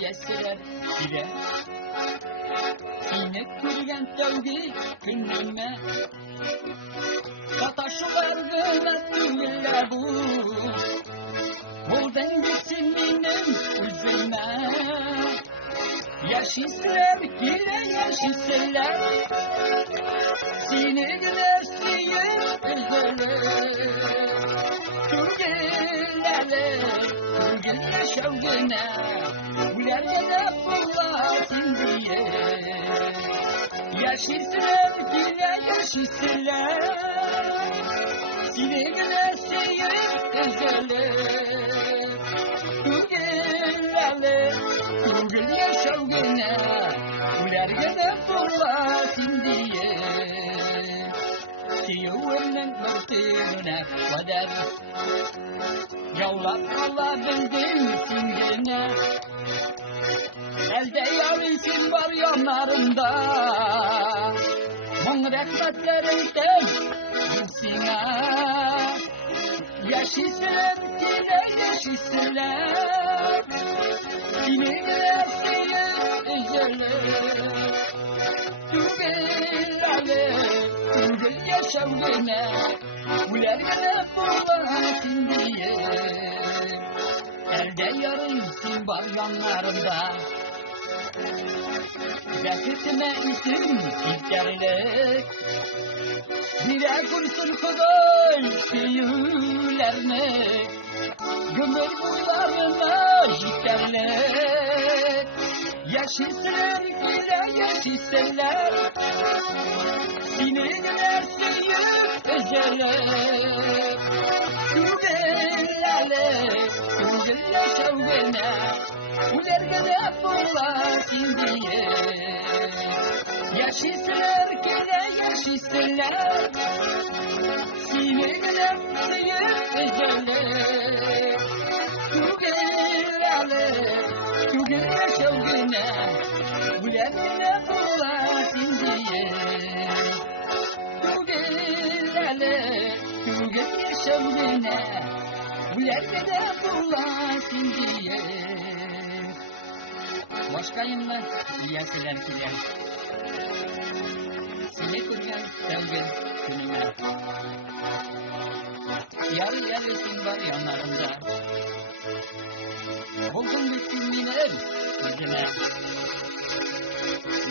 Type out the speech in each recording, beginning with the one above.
yeseler bile Seni kurgan tövbe kınama Sataşılar gına tüyle bu Boldan gitsin benim üzerime Yaşisler gire yaşisler Seni güneşliğin üzerine Tügelerle Tügel yaşavgına Ulergene bulasın diye Yaşisler gire yaşisler Seni güneşliğin üzerine Tügelerle Tügel yaşavgına Ulergene bulasın diye Siyuğunun mırtığına kadar Yollar alabildim singine Elde yarıysın var yanlarında Mon rahmetlerinden bilsine Yaşisler yine yaşisler Sinirler üzerler Tügelerle Tügel yaşavgına Ulergene bulasın diye Elde yarıysın var yanlarında Bekletme isim giderler Bire kursun kudoy büyülerine Gömür bularına giderler Yaşisler bile yaşisler Sinirler sıyıp özeler Tügelerle Tügel yaşavgına Ulergene bulasın diye Yaşisler bile yaşisler Sinirler sıyıp özeler Tügelerle Tügel yaşavgına Ulergene bulasın diye Tügelerle Tügel yaşavgına Ulergene bulasın diye Başkayım ben yeseler kiler Seni kurgan tövbe günüme Yarı yarısın var yanlarında Buldum bütün miner yüzüme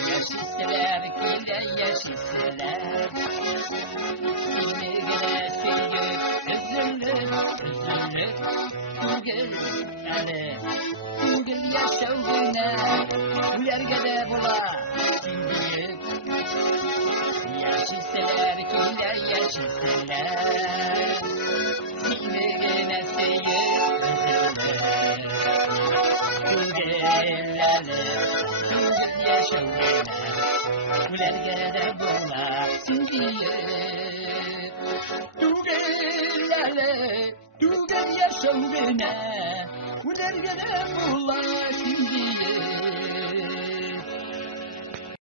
Yaşisseler kile yaşisseler Sinirgine seyir üzülür üzülür Tügelerle Tügel yaşavgına Ulergede bula sindiye Yaşisseler kile yaşisseler Sinirgine seyir üzülür Tügelerle Tügel yaşavgına Ulergede bula sindiye Tügelerle Tügel yaşavgına Ulergene bulasın diye